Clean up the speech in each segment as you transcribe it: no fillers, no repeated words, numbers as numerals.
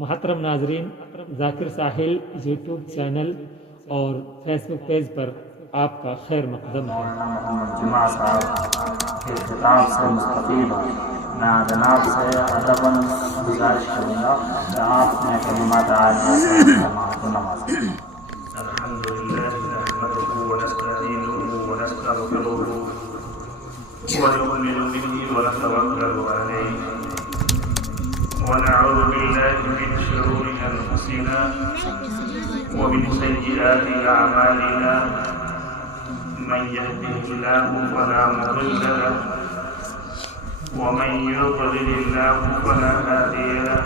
محترم ناظرین، ذاکر ساحل YouTube channel اور فیس بک پیج پر آپ کا خیر مقدم ہے۔ جمعہ صاحب کے خطاب سے مستفید ہوں۔ میں جناب سے ادباً گزارش کروں گا کہ آپ نے کلمات عالیہ سے جماعت کو نوازیں۔ الحمد لله نحمده ونستعينه ونستغفره ونؤمن به ونتوكل عليه ونعوذ بالله من شرور انفسنا ومن سيئات اعمالنا من يهده الله فلا مضل له ومن يضلل الله فلا هادي له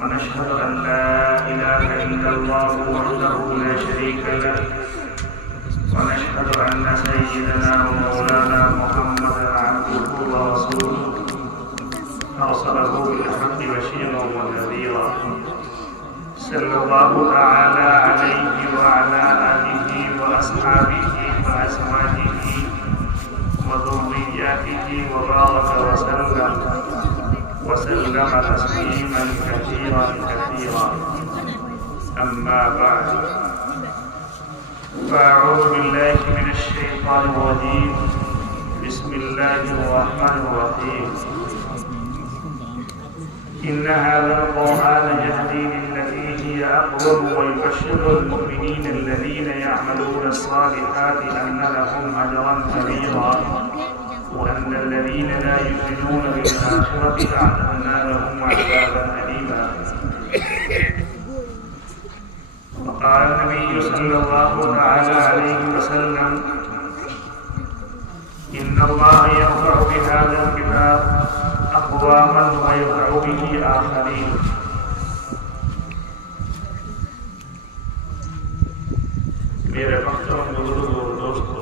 ونشهد أن لا إله إلا الله وحده لا شريك له ونشهد أن سيدنا ومولانا محمدا عبده ورسوله أرسله بالحق بشيرا ونذيرا صلى الله تعالى عليه وعلى آله وأصحابه وأزواجه وذرياته وبارك وسلم تسليما كثيرا كثيرا. أما بعد، فأعوذ بالله من الشيطان الرجيم. بسم الله الرحمن الرحيم. إن هذا القرآن يهدي للتي هي أقوم ويبشر المؤمنين الذين يعملون الصالحات أن لهم أجرا كبيرا وأن الذين لا يؤمنون بالآخرة أعتدنا لهم عذابا أليما. وقال النبي صلى الله تعالى عليه وسلم: إن الله يرفع بهذا الكتاب أقواما ويرفع به آخرين. میرے محترم بزرگ اور دوستو،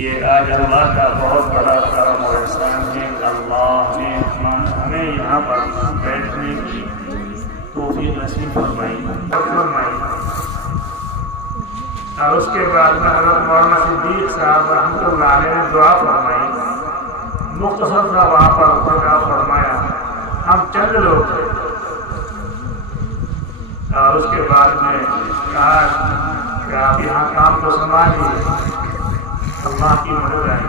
یہ آج اللہ کا بہت بڑا کرم اور احسان ہے کہ اللہ نے ہمیں یہاں پر بیٹھنے کی توفیق نصیب فرمائی اور اس کے بعد میں حضرت مولانا صدیق صاحب رحمۃ اللہ علیہ نے دعا فرمائی، مختصر سا وہاں پر دعا فرمایا۔ ہم چند لوگ تھے اور اس کے بعد میں کہا کہ آپ یہاں کام کو سنبھالیے، اللہ کی مدد آئی۔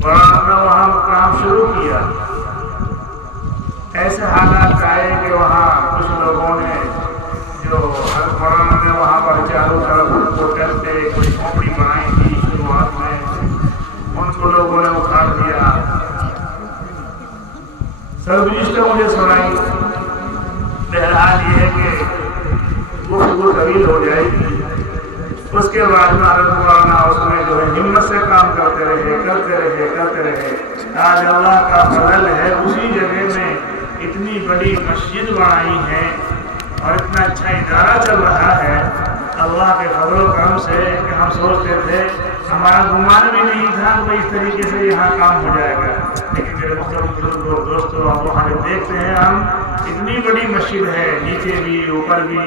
مولانا نے وہاں کام شروع کیا، ایسے حالات آئے کہ وہاں کچھ لوگوں نے جو حضرت مولانا نے وہاں پر چاروں طرف ہوٹل پہ کوئی کھوپڑی بنائی تھی شروعات میں، ان کو لوگوں نے اکھاڑ دیا۔ سرگزشت مجھے سنائی، بہرحال یہ ہے کہ گفتگو طویل ہو جائے گی۔ اس کے بعد میں حضرت مولانا اس میں جو ہے ہمت سے کام کرتے رہے۔ آج اللہ کا فضل ہے، اسی جگہ میں اتنی بڑی مسجد بنائی ہے اور اتنا اچھا ادارہ چل رہا ہے اللہ کے فضل و کرم سے کہ ہم سوچتے تھے، ہمارا گمان بھی نہیں تھا کہ اس طریقے سے یہاں کام ہو جائے گا۔ لیکن میرے محترم بزرگوں اور دوستوں، آپ وہاں دیکھتے ہیں ہم اتنی بڑی مسجد ہے، نیچے بھی اوپر بھی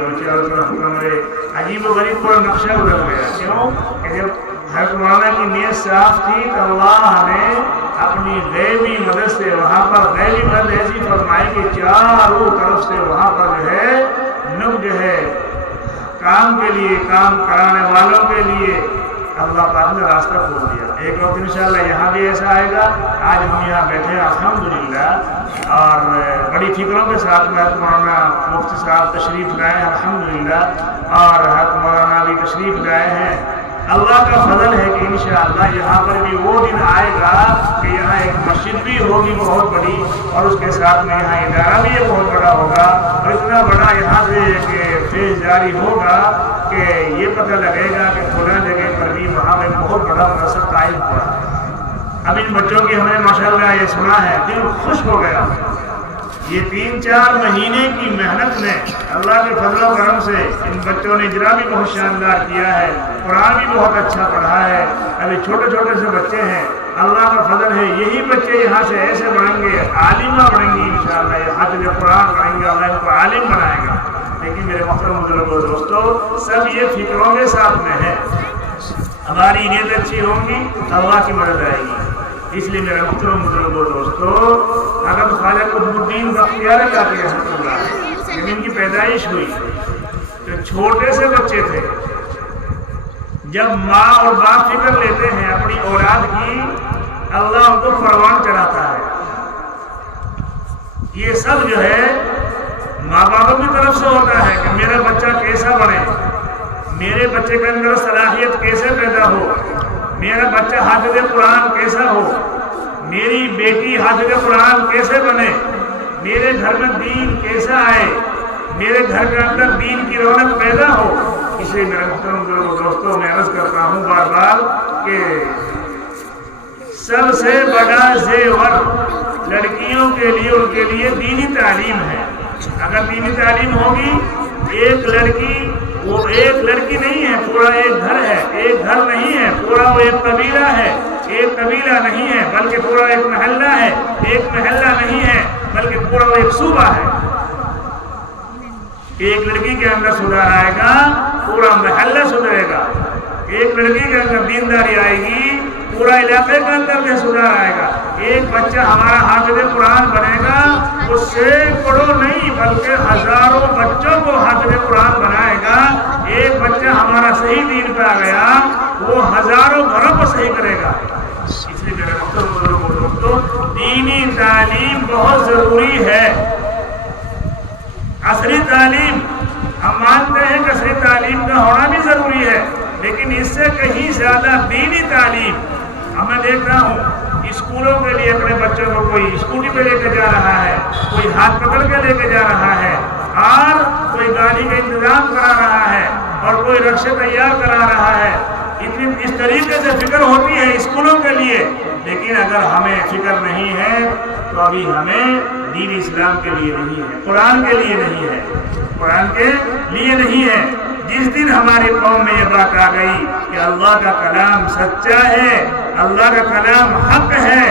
اور چاروں طرف کمرے، عجیب و غریب پورا نقشہ بدل گیا۔ کیوں کہ جب حضرت مولانا کی نیت صاف تھی تو اللہ نے اپنی غیبی مدد سے وہاں پر غیبی مدد ایسی فرمائی کہ چاروں طرف سے وہاں پر جو ہے نب جو ہے کام کے لیے، کام کرانے والوں کے لیے اللہ پاک نے راستہ کھول دیا۔ ایک وقت انشاءاللہ یہاں بھی ایسا آئے گا۔ آج ہم یہاں بیٹھے ہیں الحمدللہ، اور بڑی فکروں کے ساتھ میں حضرت مولانا مفتی صاحب تشریف لائے ہیں الحمدللہ، اور حضرت مولانا بھی تشریف لائے ہیں۔ اللہ کا فضل ہے کہ انشاءاللہ یہاں پر بھی وہ دن آئے گا کہ یہاں ایک مسجد بھی ہوگی بہت بڑی، اور اس کے ساتھ میں یہاں ادارہ بھی بہت بڑا ہوگا، اور اتنا بڑا یہاں سے کہ فیض جاری ہوگا کہ یہ پتہ لگے گا کہ فلاں جگہ پر بھی وہاں میں بہت بڑا مدرسہ قائم ہوا ہے۔ اب ان بچوں کی ہم نے ماشاءاللہ یہ سنا ہے، دل خوش ہو گیا۔ یہ 3-4 مہینے کی محنت نے اللہ کے فضل و کرم سے ان بچوں نے اجرا بھی بہت شاندار کیا ہے، قرآن بھی بہت اچھا پڑھا ہے۔ ابھی چھوٹے چھوٹے سے بچے ہیں، اللہ کا فضل ہے، یہی بچے یہاں سے ایسے بنیں گے، عالمہ بنیں گے انشاءاللہ۔ یہاں سے جو قرآن پڑھیں گے اللہ ان کو عالم بنائے گا۔ لیکن میرے محترم بزرگوں دوستوں سب یہ فکروں کے ساتھ میں ہے. ہماری نیت اچھی ہوگی اللہ کی مدد آئے گی. اس لیے میرے محترم بزرگوں دوستوں اگر خواجہ قطب الدین بختیار کاکی رحمۃ اللہ جب ان کی پیدائش ہوئی تو چھوٹے سے بچے تھے. جب ماں اور باپ فکر لیتے ہیں اپنی اولاد کی اللہ ان کو پروان چڑھاتا ہے. یہ سب جو ہے ماں باپ کی طرف سے ہوتا ہے کہ میرا بچہ کیسا بنے, میرے بچے کے اندر صلاحیت کیسے پیدا ہو, میرا بچہ حافظ قرآن کیسا ہو, میری بیٹی حافظ قرآن کیسے بنے, میرے گھر میں دین کیسا آئے, میرے گھر کے اندر دین کی رونق پیدا ہو. اس لیے میرے محترم دوستوں میں عرض کرتا ہوں بار بار کہ سب سے بڑا زیور لڑکیوں کے لیے ان کے لیے دینی تعلیم ہے. اگر دینی تعلیم ہوگی ایک لڑکی وہ ایک لڑکی نہیں ہے, پورا ایک گھر ہے. ایک گھر نہیں ہے, پورا وہ ایک قبیلہ ہے. ایک قبیلہ نہیں ہے بلکہ پورا ایک محلہ ہے. ایک محلہ نہیں ہے بلکہ پورا وہ ایک صوبہ ہے. ایک لڑکی کے اندر سدھار آئے گا پورا محلہ سدھرے گا. ایک لڑکی کے اندر دینداری آئے گی پورا علاقے کے اندر میں سدھار آئے گا. ایک بچہ ہمارا حافظ قرآن بنے گا اس سے سینکڑوں نہیں بلکہ ہزاروں بچوں کو حافظ قرآن بنائے گا. ایک بچہ ہمارا صحیح دین پہ آ گیا وہ ہزاروں گھروں کو صحیح کرے گا. اس لیے میرے دوستوں دینی تعلیم بہت ضروری ہے. عصری تعلیم ہم مانتے ہیں کہ عصری تعلیم کا ہونا بھی ضروری ہے, لیکن اس سے کہیں زیادہ دینی تعلیم. میں دیکھ رہا ہوں اسکولوں کے لیے اپنے بچوں کو کوئی اسکوٹی پہ لے کے جا رہا ہے, کوئی ہاتھ پکڑ کے لے کے جا رہا ہے, اور کوئی گاڑی کا انتظام کرا رہا ہے, اور کوئی رکشے تیار کرا رہا ہے. اس طریقے سے فکر ہوتی ہے اسکولوں کے لیے, لیکن اگر ہمیں فکر نہیں ہے تو ابھی ہمیں دین اسلام کے لیے نہیں ہے, قرآن کے لیے نہیں ہے, قرآن کے لیے نہیں ہے. جس دن ہماری قوم میں یہ بات آ گئی کہ اللہ کا کلام سچا ہے, اللہ کا کلام حق ہے,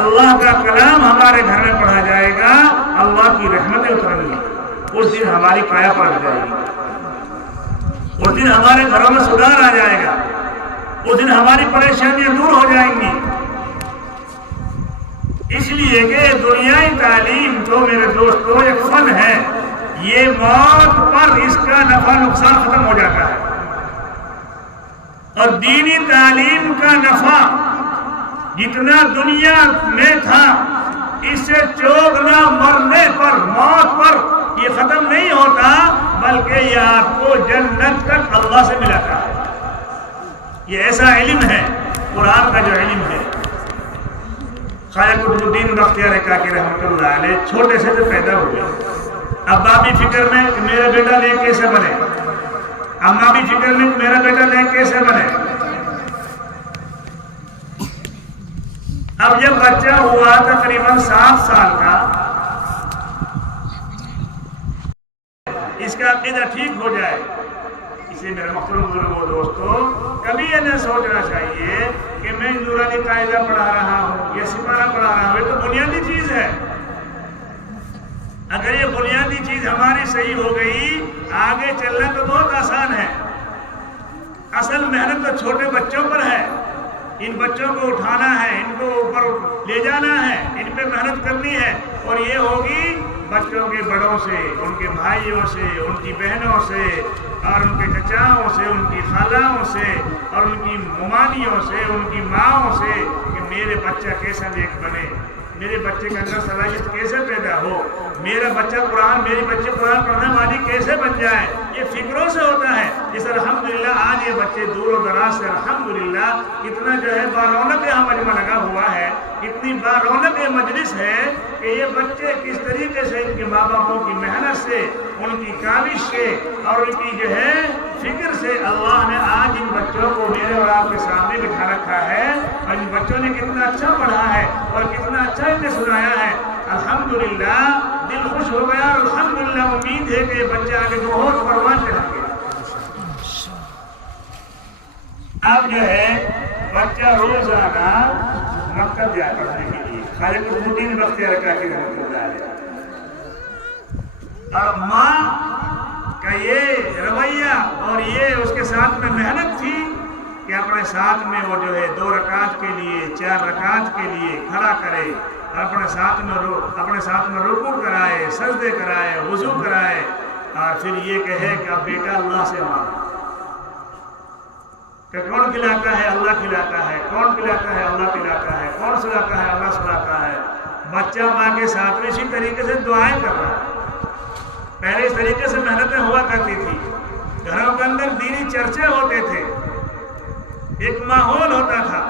اللہ کا کلام ہمارے گھر میں پڑھا جائے گا, اللہ کی رحمتیں اتریں گی, اس دن ہماری کایا پلٹ جائے گی, اس دن ہمارے گھروں میں سدھار آ جائے گا, اس دن ہماری پریشانیاں دور ہو جائیں گی. اس لیے کہ دنیائی تعلیم جو میرے دوستوں ایک فن ہے, یہ موت پر اس کا نفع نقصان ختم ہو جاتا ہے, اور دینی تعلیم کا نفع جتنا دنیا میں تھا اس سے چوگنا مرنے پر, موت پر یہ ختم نہیں ہوتا, بلکہ یہ آپ کو جنت تک اللہ سے ملاتا ہے. یہ ایسا علم ہے قرآن کا جو علم ہے. خواجہ قطب الدین بختیار کاکی رحمۃ اللہ علیہ چھوٹے سے جو پیدا ہوئے, ابا بھی فکر میں کہ میرا بیٹا نیک کیسے بنے, اماں بھی فکر میں کہ میرا بیٹا نیک کیسے بنے. اب جب بچہ ہوا تقریباً 7 سال کا, اس کا عقیدہ ٹھیک ہو جائے. اسے میرے محترم بزرگوں دوستوں کبھی یہ نہ سوچنا چاہیے کہ میں نورانی قاعدہ پڑھا رہا ہوں یا سپارہ پڑھا رہا ہوں, یہ تو بنیادی چیز ہے. اگر یہ بنیادی چیز ہماری صحیح ہو گئی آگے چلنا تو بہت آسان ہے. اصل محنت تو چھوٹے بچوں پر ہے, ان بچوں کو اٹھانا ہے, ان کو اوپر لے جانا ہے, ان پہ محنت کرنی ہے, اور یہ ہوگی بچوں کے بڑوں سے, ان کے بھائیوں سے, ان کی بہنوں سے, اور ان کے چچاؤں سے, ان کی خالوں سے, اور ان کی ممانیوں سے, ان کی ماؤں سے, کہ میرے بچہ کیسا نیک بنے, میرے بچے کے اندر صلاحیت کیسے پیدا ہو, میرا بچہ قرآن, میری بچے قرآن پڑھنے والی کیسے بن جائے. یہ فکروں سے ہوتا ہے. اس الحمدللہ آج یہ بچے دور و دراز سے الحمدللہ اتنا جو ہے بارونق یہاں مجمع لگا ہوا ہے, اتنی بارونق یہ مجلس ہے کہ یہ بچے کس طریقے سے ان کے ماں باپوں کی محنت سے, ان کی کاوش سے, اور ان کی جو ہے فکر سے اللہ نے آج ان بچوں کو میرے اور آپ کے سامنے بٹھا رکھا ہے, اور ان بچوں نے کتنا اچھا پڑھا ہے اور کتنا اچھا انہیں سنایا ہے. الحمدللہ دل خوش ہو گیا, اور الحمدللہ امید ہے کہ یہ بچے آگے بہت پروان چڑھیں گے. اب جو ہے بچہ روزانہ مکتب جائے پڑھنے کے لیے. خواجہ قطب الدین بختیار کاکی رحمۃ اللہ علیہ, اور ماں کہ یہ رویہ اور یہ اس کے ساتھ میں محنت تھی کہ اپنے ساتھ میں وہ جو ہے 2 رکعت کے لیے 4 رکعت کے لیے کھڑا کرے اور اپنے ساتھ میں رکوع کرائے، سجدے کرائے، وضو کرائے، اور پھر یہ کہے کہ اب بیٹا اللہ سے مانگو۔ کہ کون کھلاتا ہے؟ اللہ کھلاتا ہے۔ کون پلاتا ہے؟ اللہ پلاتا ہے۔ کون سلاتا ہے؟ اللہ سلاتا ہے۔ بچہ ماں کے ساتھ میں اسی طریقے سے دعائیں کر رہا ہے۔ پہلے اس طریقے سے محنتیں ہوا کرتی تھی، گھروں کے اندر دینی چرچے ہوتے تھے، ایک ماحول ہوتا تھا۔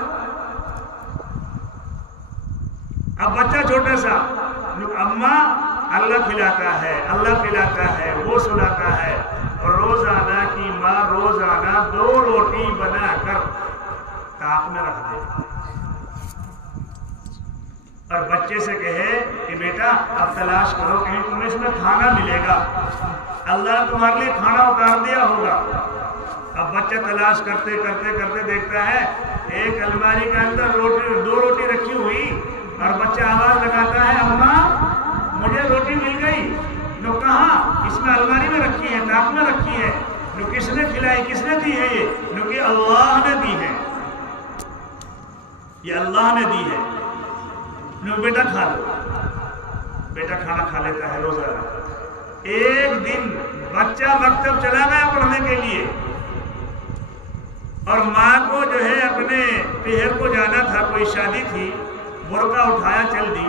اب بچہ چھوٹا سا اماں اللہ کھلاتا ہے، اللہ پلاتا ہے، وہ سلاتا ہے، اور روزانہ کی ماں روزانہ 2 روٹی بنا کر طاق میں رکھ دے اور بچے سے کہے کہ بیٹا اب تلاش کرو کہیں تمہیں اس میں کھانا ملے گا، اللہ نے تمہارے لیے کھانا اتار دیا ہوگا۔ اب بچہ تلاش کرتے کرتے کرتے دیکھتا ہے ایک الماری کے اندر 2 روٹی رکھی ہوئی، اور بچہ آواز لگاتا ہے اماں مجھے روٹی مل گئی۔ نو کہاں؟ اس میں الماری میں رکھی ہے، طاق میں رکھی ہے۔ نو کس نے کھلائی؟ کس نے دی ہے یہ؟ نو کہ اللہ نے دی ہے، یہ اللہ نے دی ہے۔ نو بیٹا کھا لو۔ بیٹا کھانا کھا لیتا ہے روزانہ۔ ایک دن بچہ مکتب چلا گیا پڑھنے کے لیے، اور ماں کو جو ہے اپنے پہر کو جانا تھا، کوئی شادی تھی، برقع اٹھایا چل دی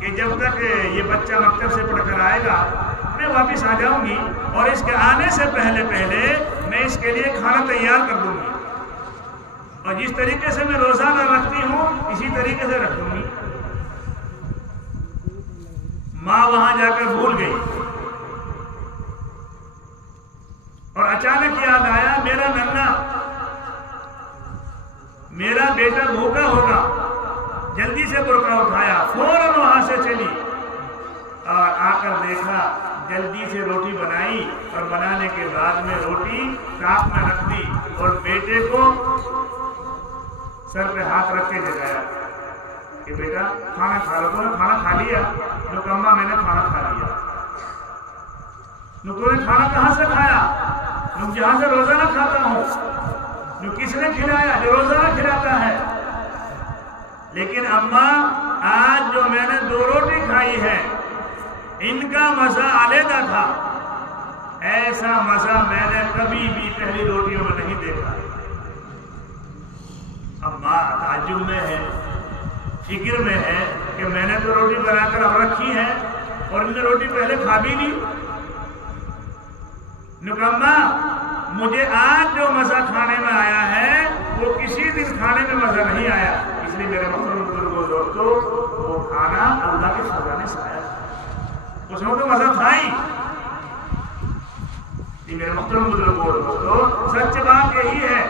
کہ جب تک یہ بچہ مکتب سے پڑھ کر آئے گا میں واپس آ جاؤں گی، اور اس کے آنے سے پہلے میں اس کے لیے کھانا تیار کر دوں گی، اور جس طریقے سے میں روزانہ رکھتی ہوں اسی طریقے سے رکھ دوں گی۔ ماں وہاں جا کر بھول گئی، اور اچانک یاد آیا میرا ننھا، میرا بیٹا بھوکا ہوگا۔ جلدی سے برقع اٹھایا، فوراً وہاں سے چلی اور آ کر دیکھا، جلدی سے روٹی بنائی، اور بنانے کے بعد میں روٹی طاق میں رکھ دی، اور بیٹے کو سر پہ ہاتھ رکھ کے جگایا کہ بیٹا کھانا کھا لو۔ تو نے کھانا کھا لیا؟ نو کہ اماں میں نے کھانا کھا لیا۔ نو تو نے کھانا کہاں سے کھایا؟ نو جہاں سے روزانہ کھاتا ہوں۔ نو کس نے کھلایا؟ جو روزانہ کھلاتا ہے۔ لیکن اماں آج جو میں نے 2 روٹی کھائی ہے ان کا مزہ علیحدہ تھا، ایسا مزہ میں نے کبھی بھی پہلی روٹیوں میں نہیں دیکھا۔ اماں تعجب میں ہے، فکر میں ہے کہ میں نے تو روٹی بنا کر اب رکھی ہے اور ان نے روٹی پہلے کھا بھی لی۔ نکمہ مجھے آج جو مزہ کھانے میں آیا ہے وہ کسی دن کھانے میں مزہ نہیں آیا۔ اس لیے میرے محترم بزرگوں دوستو، وہ کھانا اللہ کے خزانے سے آیا، اس میں تو مزہ تھا ہی۔ میرے محترم بزرگوں دوستو، سچ بات یہی ہے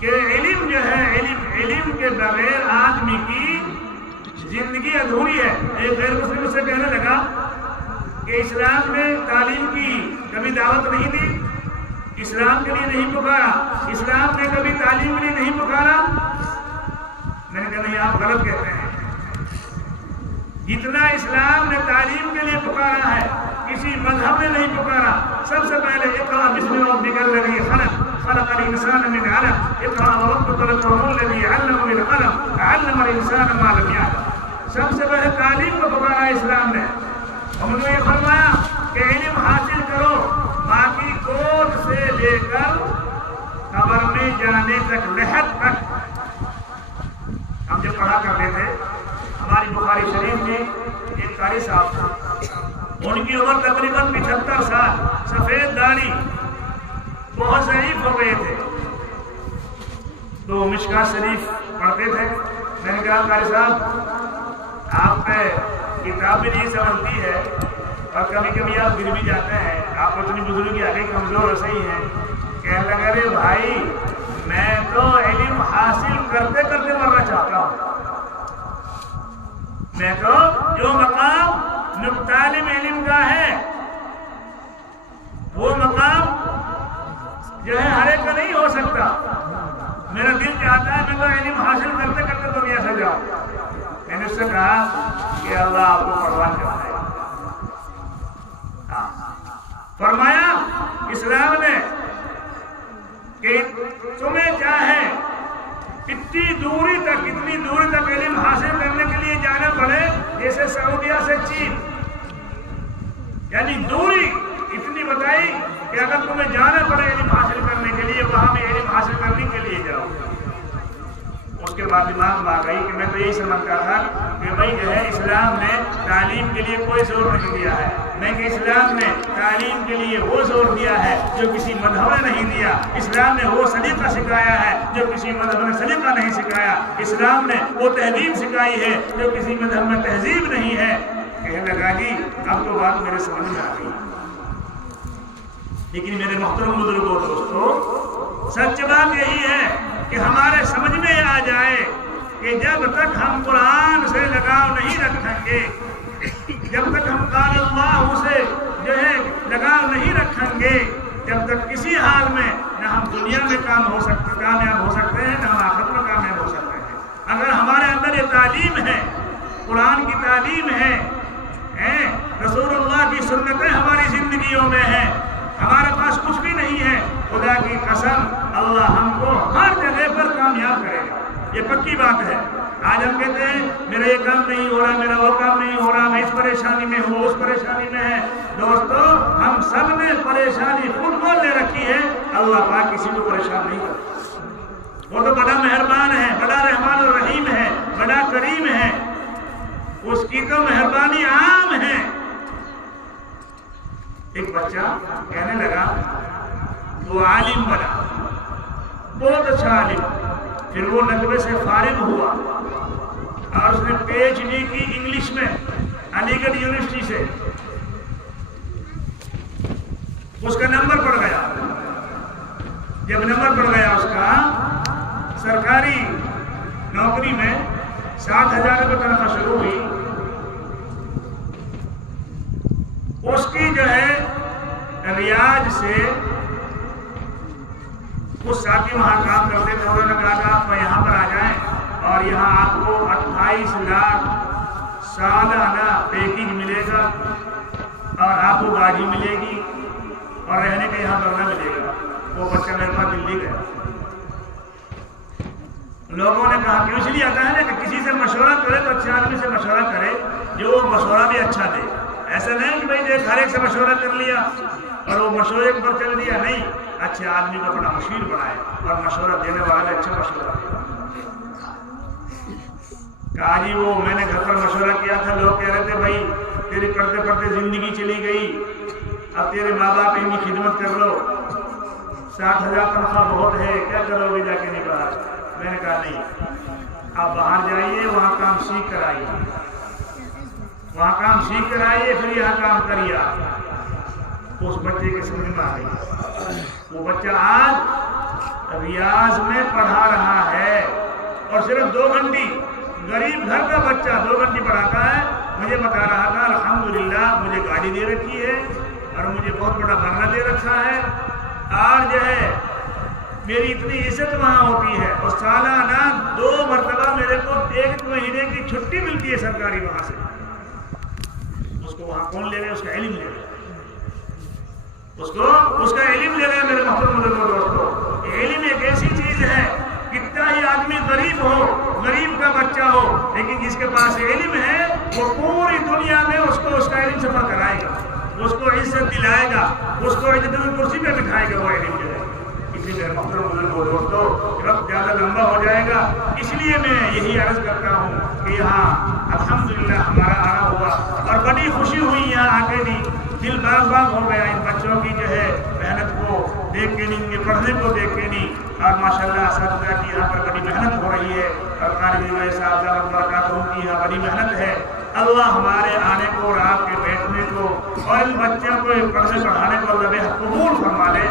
کہ علم جو ہے، علم کے بغیر آدمی کی زندگی ادھوری ہے۔ ایک غیر مسلم سے کہنے لگا کہ اسلام نے تعلیم کی کبھی دعوت نہیں دی، اسلام کے لیے نہیں پکارا، اسلام نے کبھی تعلیم کے لیے نہیں پکارا۔ میں نے کہا نہیں، آپ غلط کہتے ہیں۔ جتنا اسلام نے تعلیم کے لیے پکارا ہے کسی مذہب نے نہیں پکارا۔ سب سے پہلے اقرأ بسم ربک الذی خلق، خلق الانسان من علق، اقرأ وربک الاکرم الذی علم بالقلم، علم الانسان ما لم یعلم۔ سب سے پہلے تعلیم کو پکارا اسلام نے، اور مجھے یہ فرمایا کہ علم حاصل کرو، ماں کی گود سے لے کر قبر میں جانے تک، لحد تک۔ ہم جب پڑھا کرتے تھے، ہماری بخاری شریف میں ایک قاری صاحب تھا، ان کی عمر تقریباً 75 سال، سفید داڑھی، بہت ضعیف ہو گئے تھے، تو مشکات شریف پڑھتے تھے۔ میں نے کہا قاری صاحب آپ پہ کتاب بھی نہیں سمجھتی ہے اور کبھی کبھی آپ گر بھی جاتے ہیں، آپ اتنی بزرگی آگے کمزور ایسے ہی ہیں۔ کہنے لگا رے بھائی میں تو علم حاصل کرتے کرتے مرنا چاہتا ہوں، میں تو جو مقام طالب علم کا ہے وہ مقام جو ہے ہر ایک کا نہیں ہو سکتا۔ میرا دل چاہتا ہے میں تو علم حاصل کرتے کرتے دنیا سے جاؤں۔ میں نے اس سے کہا کہ اللہ آپ کو پروان چاہتا ہے، فرمایا اسلام نے کہ تمہیں چاہے اتنی دوری تک علم حاصل کرنے کے لیے جانا پڑے جیسے سعودیہ سے چین، یعنی دوری اتنی بتائی کہ اگر تمہیں جانا پڑے علم حاصل کرنے کے لیے وہاں بھی علم حاصل کرنے کے لیے جاؤ۔ اس کے بعد دماغ میں آ گئی کہ میں تو یہی سمجھتا تھا کہ بھائی جو ہے اسلام نے تعلیم کے لیے کوئی زور نہیں دیا ہے، نہیں کہ اسلام نے تعلیم کے لیے وہ زور دیا ہے جو کسی مذہب نے نہیں دیا، اسلام نے وہ سلیقہ سکھایا ہے جو کسی مذہب نے سلیقہ نہیں سکھایا، اسلام نے وہ تہذیب سکھائی ہے جو کسی مذہب میں تہذیب نہیں ہے۔ کہنے لگا جی اب تو بات میرے سمجھ میں آ گئی، لیکن میرے محترم بزرگوں دوستو، سچ بات یہی ہے کہ ہمارے سمجھ میں آ جائے کہ جب تک ہم قرآن سے لگاؤ نہیں رکھیں گے، جب تک ہم قال اللہ سے جو ہے لگاؤ نہیں رکھیں گے، جب تک کسی حال میں نہ ہم دنیا میں کامیاب ہو سکتے ہیں، نہ ہم آخرت میں کامیاب ہو سکتے ہیں۔ اگر ہمارے اندر یہ تعلیم ہے، قرآن کی تعلیم ہے، رسول اللہ کی سنتیں ہماری زندگیوں میں ہیں، ہمارے پاس کچھ بھی نہیں ہے، خدا کی قسم اللہ ہم کو ہر جگہ پر کامیاب کرے گا، یہ پکی بات ہے۔ آج ہم کہتے ہیں میرا یہ کام نہیں ہو رہا، میرا وہ کام نہیں ہو رہا، میں اس پریشانی میں ہوں، اس پریشانی میں ہے۔ دوستو ہم سب نے پریشانی خود کو لے رکھی ہے، اللہ پاک کسی کو پریشان نہیں کرتا، وہ تو بڑا مہربان ہے، بڑا رحمان الرحیم ہے، بڑا کریم ہے، اس کی تو مہربانی عام ہے۔ ایک بچہ کہنے لگا وہ عالم بنا، بہت اچھا عالم، پھر وہ ندوے سے فارغ ہوا اور اس نے PhD کی انگلش میں علی گڑھ یونیورسٹی سے، اس کا نمبر پڑ گیا، جب نمبر پڑ گیا اس کا سرکاری نوکری میں 60,000 روپے تنخواہ شروع ہوئی، اس کی جو ہے ریاض سے کچھ ساتھی وہاں کام کرتے تھے، انہوں نے کہا کہ آپ یہاں پر آ جائیں اور یہاں آپ کو 28 لاکھ سالانہ پیکیج ملے گا اور آپ کو گاڑی ملے گی اور رہنے کا یہاں بنگلہ ملے گا۔ وہ بچہ میرے پاس دلی گیا، لوگوں نے کہا کہ اس لیے آتا ہے نا کہ کسی سے مشورہ کرے تو اچھے آدمی سے مشورہ کرے جو وہ مشورہ بھی اچھا دے، ایسا نہیں کہ بھائی دیکھ ہر ایک سے مشورہ کر لیا اور وہ مشورے پر چل دیا، نہیں، اچھے آدمی کو اپنا مشیر بنائے اور مشورہ دینے والے اچھا مشورہ دے۔ کہا جی وہ میں نے گھر پر مشورہ کیا تھا، لوگ کہہ رہے تھے بھائی تیری پڑھتے پڑھتے زندگی چلی گئی، اب تیرے ماں باپ ان کی خدمت کر لو، 60,000 تنخواہ بہت ہے، کیا کرو گے جا کے نکلا۔ میں نے کہا نہیں، آپ باہر جائیے، وہاں کام سیکھ کر آئیے، وہاں کام سیکھ کر آئیے، پھر یہاں کام کریے۔ اس بچے کے سمجھ میں آ گئی، وہ بچہ آج ریاض میں پڑھا رہا ہے اور صرف 2 گھنٹے، غریب گھر کا بچہ 2 گھنٹے پڑھاتا ہے، مجھے بتا رہا تھا الحمدللہ مجھے گاڑی دے رکھی ہے اور مجھے بہت بڑا بنگلہ دے رکھا ہے، اور جو ہے میری اتنی عزت وہاں ہوتی ہے، اور سالانہ 2 مرتبہ میرے کو 1 مہینے کی چھٹی ملتی ہے سرکاری وہاں سے۔ اس کو وہاں کون لے گئے؟ اس کا علم لے گئے، اس کا علم لے گئے۔ میرے محترم دوستو، علم ایک ایسی چیز ہے، کتنا ہی آدمی غریب ہو، غریب کا بچہ ہو، لیکن جس کے پاس علم ہے وہ پوری دنیا میں اس کو اس کا علم سفر کرائے گا، اس کو عزت دلائے گا، اس کو عزت کرسی پہ بٹھائے گا وہ علم جو ہے۔ اسی لیے محترم بزرگوں دوستو، وقت زیادہ لمبا ہو جائے گا، اس لیے میں یہی عرض کرتا ہوں کہ یہاں الحمدللہ ہمارا آنا ہوا اور بڑی خوشی ہوئی یہاں آ کے بھی، دل باغ باغ ہو گیا ان بچوں کی جو ہے محنت کو دیکھ کے نہیں، ان کے پڑھنے کو دیکھ کے نہیں، اور ماشاءاللہ اساتذہ کی یہاں پر بڑی محنت ہو رہی ہے اور قاری صاحب برکاتہ کی یہاں بڑی محنت ہے۔ اللہ ہمارے آنے کو اور آپ کے بیٹھنے کو اور ان بچوں کو پڑھنے پڑھانے کو اللہ بے حد قبول فرما لے۔